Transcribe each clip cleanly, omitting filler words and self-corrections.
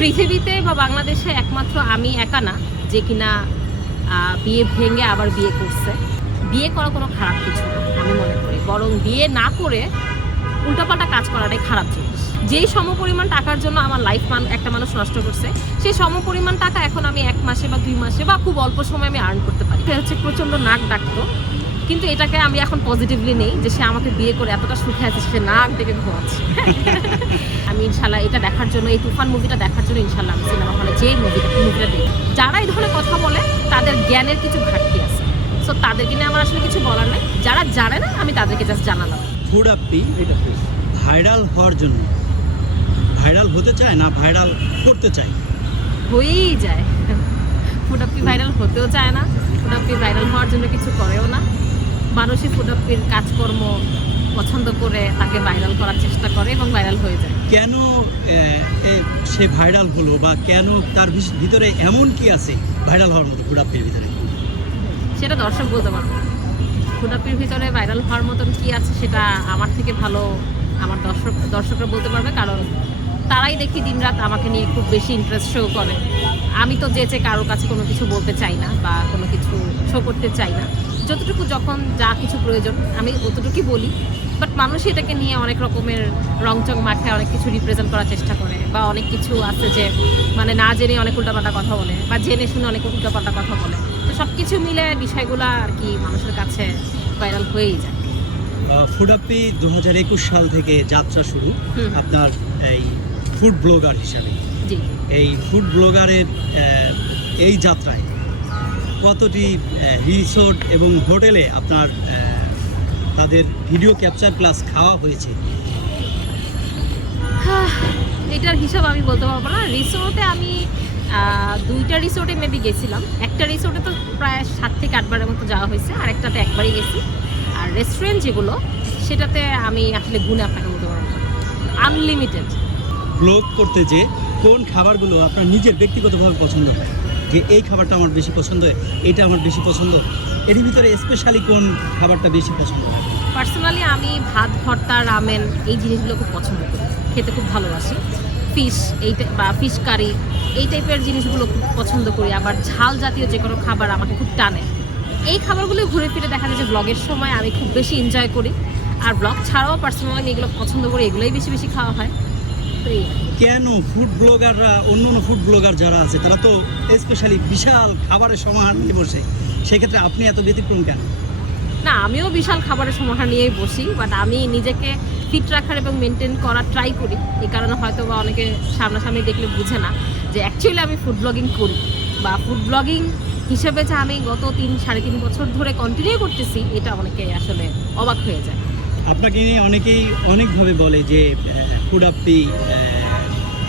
পৃথিবীতে বা বাংলাদেশে একমাত্র আমি একা না যে কিনা বিয়ে ভেঙে আবার বিয়ে করছে। বিয়ে করা কোনো খারাপ কিছু না আমি মনে করি, বরং বিয়ে না করে উল্টাপাল্টা কাজ করাটাই খারাপ জিনিস। যেই সমপরিমাণ টাকার জন্য আমার লাইফ একটা মানুষ নষ্ট করছে, সেই সমপরিমাণ টাকা এখন আমি 1 মাসে বা 2 মাসে বা খুব অল্প সময় আমি আর্ন করতে পারি। এটা হচ্ছে প্রচণ্ড নাক ডাকতো, কিন্তু এটাকে আমি এখন পজিটিভলি নেই যে সে আমাকে বিয়ে করে এতটা সুখে আছে, সে নাক ডেকে ঘুমাচ্ছে। আমি ইনশাল্লাহ এটা দেখার জন্য, এই তুফান মুভিটা দেখার জন্য ইনশাল্লাহ আমি সিনেমা হলে যেই মুভিটা দেখি। যারা এই ধরনের কথা বলে তাদের জ্ঞানের কিছু ঘাটতি আছে, সো তাদেরকে নিয়ে আমার আসলে কিছু বলার নেই। যারা জানে না আমি তাদেরকে জাস্ট জানালাম। ফুড আপি ভাইরাল হওয়ার জন্য ভাইরাল হতে চায় না ভাইরাল করতে চায়? হয়েই যায়। ফুডাপ্পি ভাইরাল হতেও চায় না, ফুডাপ্পি ভাইরাল হওয়ার জন্য কিছু করেও না। মানুষই ফুডাপ্পির কাজকর্ম পছন্দ করে তাকে ভাইরাল করার চেষ্টা করে এবং ভাইরাল হয়ে যায়। কেন সে ভাইরাল হলো, বা কেন তার ভিতরে এমন কি আছে ভাইরাল হওয়ার মতো ফুড আপের ভিতরে? সেটা দর্শক বলতে পারবো। ফুডাপ্পির ভিতরে ভাইরাল হওয়ার মতন কি আছে সেটা আমার থেকে ভালো আমার দর্শকরা বলতে পারবে, কারণ তারাই দেখি দিনরাত আমাকে নিয়ে খুব বেশি ইন্টারেস্ট শো করে। আমি তো যেচে কারোর কাছে কোনো কিছু বলতে চাই না বা কোনো কিছু শো করতে চাই না। যতটুকু যখন যা কিছু প্রয়োজন আমি অতটুকুই বলি, বাট মানুষ এটাকে নিয়ে অনেক রকমের রংচং মাখায় অনেক কিছু রিপ্রেজেন্ট করার চেষ্টা করে, বা অনেক কিছু আছে যে মানে না জেনে অনেক উল্টাপাল্টা কথা বলে, বা জেনে শুনে অনেক উল্টাপাল্টা কথা বলে। তো সব কিছু মিলে বিষয়গুলো আর কি মানুষের কাছে ভাইরাল হয়েই যায়। ফুড আপি 2021 সাল থেকে যাত্রা শুরু আপনার এই ফুড ব্লগার হিসাবে। জি, এই ফুড ব্লগারের এই যাত্রায় কতটি রিসোর্ট এবং হোটেলে আপনার তাদের ভিডিও ক্যাপচার প্লাস খাওয়া হয়েছে? এটার হিসাব আমি বলতে পারবো না। রিসোর্টে আমি 2টা রিসোর্টে মেবি গেছিলাম। একটা রিসোর্টে তো প্রায় 7 থেকে 8 বারের মতো যাওয়া হয়েছে, আর একটাতে একবারই গেছি। আর রেস্টুরেন্ট যেগুলো সেটাতে আমি আসলে গুণে আপনাকে বলতে পারবো না, আনলিমিটেড। ব্লগ করতে যে কোন খাবারগুলো আপনার নিজের ব্যক্তিগতভাবে পছন্দ হয়, যে এই খাবারটা আমার বেশি পছন্দ, এটা আমার বেশি পছন্দ, এর ভিতরে স্পেশালি কোন খাবারটা বেশি পছন্দ হয়? পার্সোনালি আমি ভাত, ভর্তা, রামেন এই জিনিসগুলো খুব পছন্দ করি, খেতে খুব ভালোবাসি। ফিশ বা ফিশ কারি এই টাইপের জিনিসগুলো খুব পছন্দ করি। আবার ঝাল জাতীয় যে কোনো খাবার আমাকে খুব টানে। এই খাবারগুলো ঘুরে ফিরে দেখা যায় যে ব্লগের সময় আমি খুব বেশি এনজয় করি, আর ব্লগ ছাড়াও পার্সোনালি আমি এগুলো পছন্দ করি, এগুলোই বেশি বেশি খাওয়া হয়। তো এই কেন ফুড ব্লগাররা, অন্য ফুড ব্লগার যারা আছে তারা তো স্পেশালি বিশাল খাবারের সমাহার নিয়ে বসে, সেক্ষেত্রে আপনি এত ব্যতিক্রম কেন? না, আমিও বিশাল খাবারের সমাহার নিয়েই বসি, বাট আমি নিজেকে ফিট রাখার এবং মেনটেন করার ট্রাই করি। এই কারণে হয়তো বা অনেকে সামনাসামনি দেখলে বুঝে না যে অ্যাকচুয়ালি আমি ফুড ব্লগিং করি, বা ফুড ব্লগিং হিসেবে যে আমি গত 3-3.5 বছর ধরে কন্টিনিউ করতেছি, এটা অনেকে আসলে অবাক হয়ে যায়। আপনাকে নিয়ে অনেকেই অনেকভাবে বলে যে ফুড আপি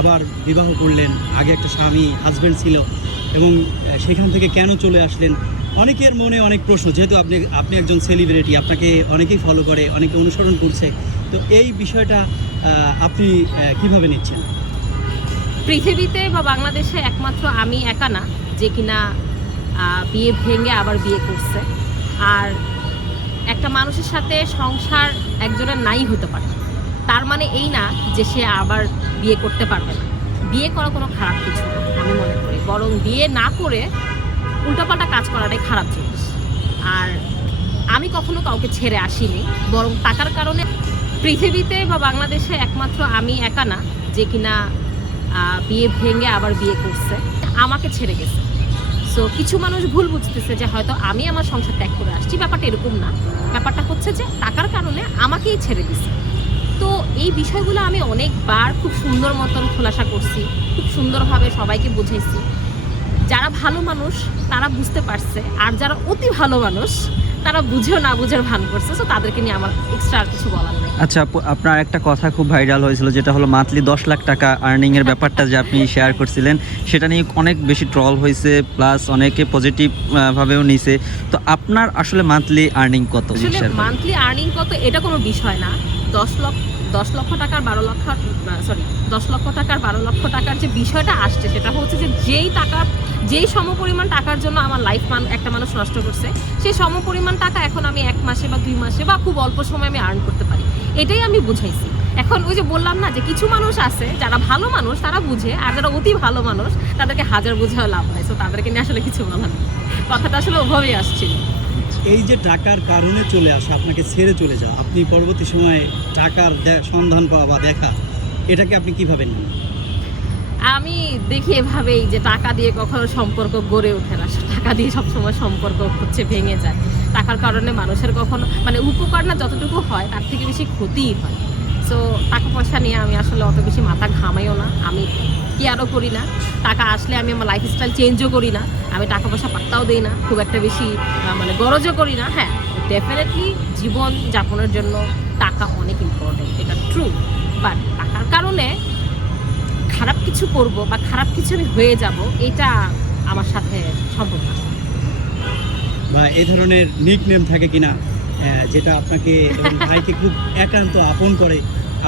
আবার বিবাহ করলেন, আগে একটা স্বামী হাজব্যান্ড ছিল এবং সেখান থেকে কেন চলে আসলেন। অনেকের মনে অনেক প্রশ্ন, যেহেতু আপনি একজন সেলিব্রিটি, আপনাকে অনেকেই ফলো করে, অনেকে অনুসরণ করছে, তো এই বিষয়টা আপনি কিভাবে নিচ্ছেন? পৃথিবীতে বা বাংলাদেশে একমাত্র আমি একা না যে কিনা বিয়ে ভেঙে আবার বিয়ে করছে। আর একটা মানুষের সাথে সংসার একজনের নাই হতে পারে, তার মানে এই না যে সে আবার বিয়ে করতে পারবে না। বিয়ে করা কোনো খারাপ কিছু না আমি মনে করি, বরং বিয়ে না করে উল্টাপাল্টা কাজ করাটাই খারাপ জিনিস। আর আমি কখনো কাউকে ছেড়ে আসিনি, বরং টাকার কারণে। পৃথিবীতে বা বাংলাদেশে একমাত্র আমি একা না যে কিনা বিয়ে ভেঙে আবার বিয়ে করছে, আমাকে ছেড়ে গেছে। সো কিছু মানুষ ভুল বুঝতেছে যে হয়তো আমি আমার সংসার ত্যাগ করে আসছি, ব্যাপারটা এরকম না। ব্যাপারটা হচ্ছে যে টাকার কারণে আমাকেই ছেড়ে দিছে। তো এই বিষয়গুলো আমি অনেকবার খুব সুন্দর মতন খোলাসা করছি, খুব সুন্দরভাবে সবাইকে বুঝাইছি। যারা ভালো মানুষ তারা বুঝতে পারছে, আর যারা অতি ভালো মানুষ তারা বুঝেও না বুঝের ভান করছে। সো তাদেরকে নিয়ে আমার এক্সট্রা আর কিছু বলার নেই। আচ্ছা আপু, আপনার একটা কথা খুব ভাইরাল হয়েছিল, যেটা হলো মান্থলি 10 লাখ টাকা আর্নিংয়ের ব্যাপারটা যে আপনি শেয়ার করছিলেন, সেটা নিয়ে অনেক বেশি ট্রল হয়েছে, প্লাস অনেকে পজিটিভ ভাবেও নিছে। তো আপনার আসলে মান্থলি আর্নিং কত? আসলে মান্থলি আর্নিং কত এটা কোনো বিষয় না। 10 লক্ষ টাকার 12 লক্ষ টাকার যে বিষয়টা আসছে, সেটা হচ্ছে যে যেই সমপরিমাণ টাকার জন্য আমার লাইফ একটা মানুষ নষ্ট করছে, সেই সমপরিমাণ টাকা এখন আমি 1 মাসে বা 2 মাসে বা খুব অল্প সময় আমি আর্ন করতে পারি, এটাই আমি বুঝাইছি। এখন ওই যে বললাম না যে কিছু মানুষ আছে যারা ভালো মানুষ তারা বুঝে, আর যারা অতি ভালো মানুষ তাদেরকে হাজার বুঝেও লাভ নাই। সো তাদেরকে নিয়ে আসলে কিছু বলার নেই, কথাটা আসলে ওভাবেই আসছিল। এই যে টাকার কারণে চলে আসা, আপনাকে ছেড়ে চলে যাওয়া, আপনি পরবর্তী সময়ে টাকার সন্ধান পাওয়া বা দেখা, এটাকে আপনি কিভাবে নেন? আমি দেখি এভাবেই যে টাকা দিয়ে কখনো সম্পর্ক গড়ে ওঠে না, টাকা দিয়ে সবসময় সম্পর্ক হচ্ছে ভেঙে যায়। টাকার কারণে মানুষের কখনো মানে উপকার না যতটুকু হয় তার থেকে বেশি ক্ষতিই হয়। সো টাকা পয়সা নিয়ে আমি আসলে অত বেশি মাথা ঘামাইও না, আমি কেয়ারও করি না। টাকা আসলে আমি আমার লাইফস্টাইল চেঞ্জও করি না, আমি টাকা পয়সা পাত্তাও দিই না, খুব একটা বেশি মানে গরজও করি না। হ্যাঁ, ডেফিনেটলি জীবন যাপনের জন্য টাকা অনেক ইম্পর্টেন্ট, এটা ট্রু। বাট টাকার কারণে খারাপ কিছু করব বা খারাপ কিছু আমি হয়ে যাব, এটা আমার সাথে সম্ভব না। বা এই ধরনের নিকনেম থাকে কিনা যেটা আপনাকে ধরুন ভাইকে খুব একান্ত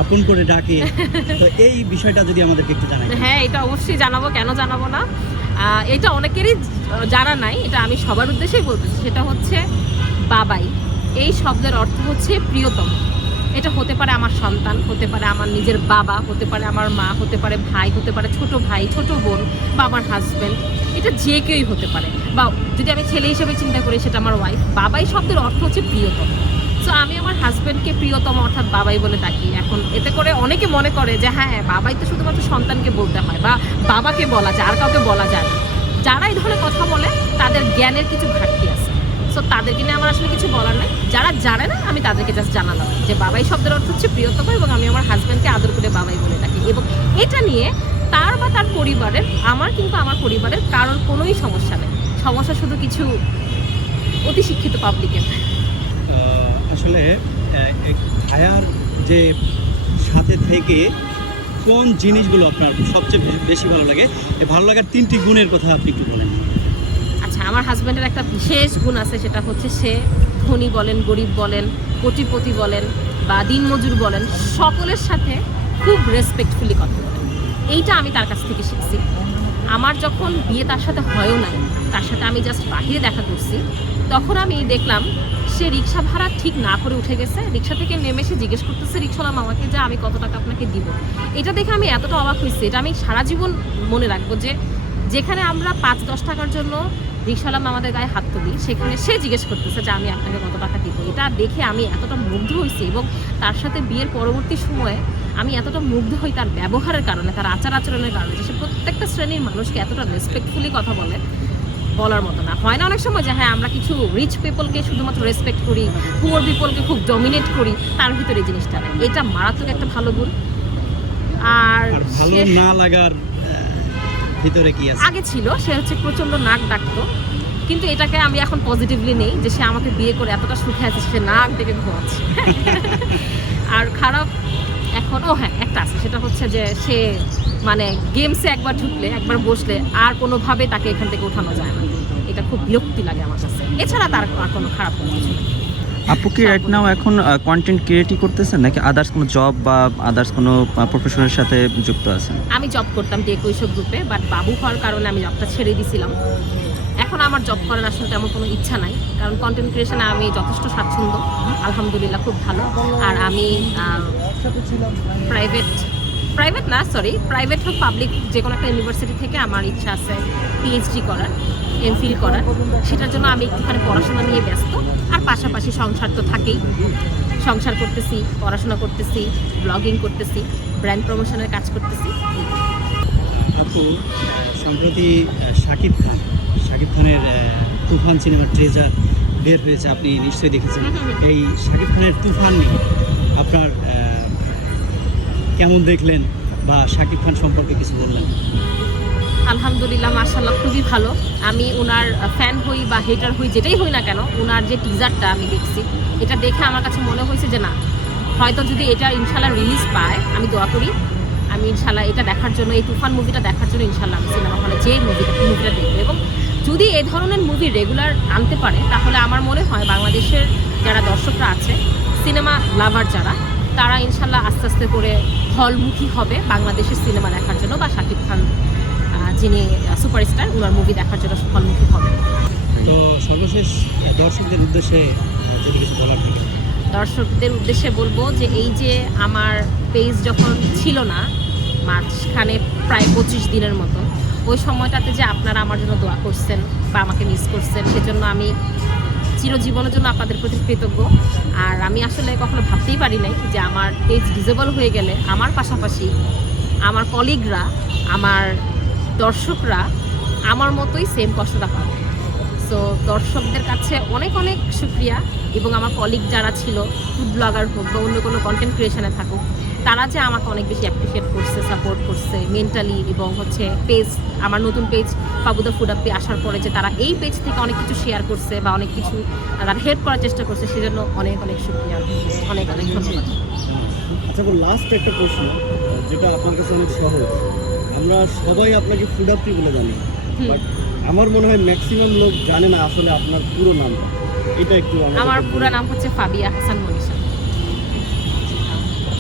আপন করে ডাকে, তো এই বিষয়টা যদি আমাদেরকে একটু জানাই। হ্যাঁ, এটা অবশ্যই জানাবো, কেন জানাবো না। এটা অনেকেরই জানা নাই, এটা আমি সবার উদ্দেশ্যেই বলতেছি। সেটা হচ্ছে বাবাই। এই শব্দের অর্থ হচ্ছে প্রিয়তম। এটা হতে পারে আমার সন্তান, হতে পারে আমার নিজের বাবা, হতে পারে আমার মা, হতে পারে ভাই, হতে পারে ছোট ভাই, ছোট বোন, বা আমার হাজব্যান্ড, এটা যে কেউই হতে পারে। বা যদি আমি ছেলে হিসেবে চিন্তা করি সেটা আমার ওয়াইফ। বাবাই শব্দের অর্থ হচ্ছে প্রিয়তম। সো আমি আমার হাজব্যান্ডকে প্রিয়তম অর্থাৎ বাবাই বলে ডাকি। এখন এতে করে অনেকে মনে করে যে হ্যাঁ, বাবাই তো শুধুমাত্র সন্তানকে বলতে হয় বা বাবাকে বলা যায়, আর কাউকে বলা যায় না। যারা এই ধরনের কথা বলে তাদের জ্ঞানের কিছু ঘাটতি আছে। সো তাদেরকে নিয়ে আমার আসলে কিছু বলার নাই। যারা জানে না আমি তাদেরকে জাস্ট জানালাম যে বাবাই শব্দের অর্থ হচ্ছে প্রিয়তম, এবং আমি আমার হাজব্যান্ডকে আদর করে বাবাই বলে ডাকি। এবং এটা নিয়ে তার বা তার পরিবারের, আমার কিংবা আমার পরিবারের কারোর কোনোই সমস্যা নেই। সমস্যা শুধু কিছু অতি শিক্ষিত পাবলিকের। আসলে ভাইয়ার যে সাথে থেকে কোন জিনিসগুলো আপনার সবচেয়ে বেশি ভালো লাগে, এই ভালো লাগার 3টি গুণের কথা আপনি একটু বলেন। আচ্ছা, আমার হাজব্যান্ডের একটা বিশেষ গুণ আছে, সেটা হচ্ছে সে ধনী বলেন, গরিব বলেন, কোটিপতি বলেন বা দিনমজুর বলেন, সকলের সাথে খুব রেসপেক্টফুলি কথা বলেন। এইটা আমি তার কাছ থেকে শিখছি। আমার যখন বিয়ে তার সাথে হয়ও নাই, তার সাথে আমি জাস্ট বাহিরে দেখা করছি, তখন আমি দেখলাম সে রিক্সা ভাড়া ঠিক না করে উঠে গেছে। রিক্সা থেকে নেমে সে জিজ্ঞেস করতেছে রিক্সাওয়ালা মামাকে যে আমি কত টাকা আপনাকে দিব। এটা দেখে আমি এতটা অবাক হয়েছি, এটা আমি সারা জীবন মনে রাখবো যে যেখানে আমরা 5-10 টাকার জন্য রিক্সাওয়ালা মামাদের গায়ে হাত তুলি, সেখানে সে জিজ্ঞেস করতেছে যে আমি আপনাকে কত টাকা দিব। এটা দেখে আমি এতটা মুগ্ধ হয়েছি, এবং তার সাথে বিয়ের পরবর্তী সময়ে আমি এতটা মুগ্ধ হই তার ব্যবহারের কারণে, তার আচার আচরণের কারণে, যে সে প্রত্যেকটা শ্রেণীর মানুষকে এতটা রেসপেক্টফুলি কথা বলে, বলার মতো না। হয় না অনেক সময় যে হ্যাঁ, আমরা কিছু রিচ পিপলকে শুধুমাত্র রেসপেক্ট করি, পুয়ার পিপলকে খুব ডমিনেট করি, তার ভিতরে এই জিনিসটা নেই। এটা মারাত্মক একটা ভালো গুণ। আর ভালো না লাগার ভিতরে কি আছে? আগে ছিল, সে হচ্ছে প্রচন্ড নাক ডাকতো, কিন্তু এটাকে আমি এখন পজিটিভলি নেই যে সে আমাকে বিয়ে করে এতটা সুখে আছে, সে নাক ডেকে ঘুমাচ্ছে। আর খারাপ এখনও হ্যাঁ একটা আছে, সেটা হচ্ছে যে সে মানে গেমসে একবার ঢুকলে, একবার বসলে আর কোনোভাবে তাকে এখান থেকে ওঠানো যায় না। এটা খুব বিরক্তি লাগে আমার কাছে। এছাড়া তার আর কোনো খারাপ কোনো কিছু নেই। আপু কি রাইট নাও এখন কন্টেন্ট ক্রিয়েটই করতেছেন, নাকি আদার্স কোনো জব বা আদার্স কোনো প্রফেশনের সাথে যুক্ত আছেন? আমি জব করতাম টেকউইশপ গ্রুপে, বাট বাবু হওয়ার কারণে আমি জবটা ছেড়ে দিয়েছিলাম। এখন আমার জব করার আসলে তেমন কোনো ইচ্ছা নাই, কারণ কন্টেন্ট ক্রিয়েশনে আমি যথেষ্ট স্বাচ্ছন্দ্য, আলহামদুলিল্লাহ খুব ভালো। আর আমি প্রাইভেট হোক পাবলিক, যে কোনো একটা ইউনিভার্সিটি থেকে আমার ইচ্ছা আছে পিএইচডি করার, এমফিল করার। সেটার জন্য আমি একটুখানি পড়াশোনা নিয়ে ব্যস্ত, আর পাশাপাশি সংসার তো থাকেই। সংসার করতেছি, পড়াশোনা করতেছি, ব্লগিং করতেছি, ব্র্যান্ড প্রমোশনের কাজ করতেছি। আপু, সম্প্রতি শাকিব খানের তুফান সিনেমার ট্রেজার বের হয়েছে, আপনি নিশ্চয়ই দেখেছেন। এই শাকিব খানের তুফান নিয়ে আপনার কেমন দেখলেন, বা শাকিব খান সম্পর্কে কিছু বললেন? আলহামদুলিল্লাহ, মাশাআল্লাহ, খুবই ভালো। আমি ওনার ফ্যান হই বা হেটার হই, যেটাই হই না কেন, ওনার যে টিজারটা আমি দেখছি, এটা দেখে আমার কাছে মনে হয়েছে যে না, হয়তো যদি এটা ইনশাল্লাহ রিলিজ পায়, আমি দোয়া করি, আমি ইনশাল্লাহ এটা দেখার জন্য, এই তুফান মুভিটা দেখার জন্য ইনশাল্লাহ আমি সিনেমা হলে যে মুভিটা দেখবো। এবং যদি এই ধরনের মুভি রেগুলার আনতে পারে, তাহলে আমার মনে হয় বাংলাদেশের যারা দর্শকরা আছে, সিনেমা লাভার যারা, তারা ইনশাল্লাহ আস্তে আস্তে করে হলমুখী হবে বাংলাদেশের সিনেমা দেখার জন্য, বা শাকিব খান যিনি সুপারস্টার, ওনার মুভি দেখার জন্য হলমুখী হবে। তো সর্বশেষ দর্শকদের উদ্দেশ্যে যদি কিছু বলার থাকে? দর্শকদের উদ্দেশ্যে বলবো যে এই যে আমার পেজ যখন ছিল না, মাঝখানে প্রায় 25 দিনের মতো, ওই সময়টাতে যে আপনারা আমার জন্য দোয়া করছেন বা আমাকে মিস করছেন, সেজন্য আমি চিরজীবনের জন্য আপনাদের প্রতি কৃতজ্ঞ। আর আমি আসলে কখনো ভাবতেই পারি নাই যে আমার পেজ ডিসেবল হয়ে গেলে আমার পাশাপাশি আমার কলিগরা, আমার দর্শকরা আমার মতোই সেম কষ্টটা পাবে। সো দর্শকদের কাছে অনেক অনেক শুক্রিয়া, এবং আমার কলিগ যারা ছিল, ফুড ব্লগার হোক বা অন্য কোনো কন্টেন্ট ক্রিয়েশনে থাকুক, তারা যে আমাকে অনেক বেশি অ্যাপ্রিসিয়েট করছে, সাপোর্ট করছে মেন্টালি, এবং হচ্ছে পেজ, আমার নতুন পেজ ফাবুদা ফুড আপে আসার পরে যে তারা এই পেজ থেকে অনেক কিছু শেয়ার করছে বা অনেক কিছু তারা হেল্প করার চেষ্টা করছে, সেজন্য অনেক অনেক শুক্রিয়া, অনেক অনেক ধন্যবাদ। আচ্ছা, লাস্ট একটা প্রশ্ন যেটা আপনার কাছে অনেক সহজ। আমরা সবাই আপনাকে ফুড আপি বলে জানি, বাট আমার মনে হয় ম্যাক্সিমাম লোক জানে না আসলে আপনার পুরো নামটা। এটা একটু আমার পুরো নাম হচ্ছে ফাবিয়া হাসান মনি।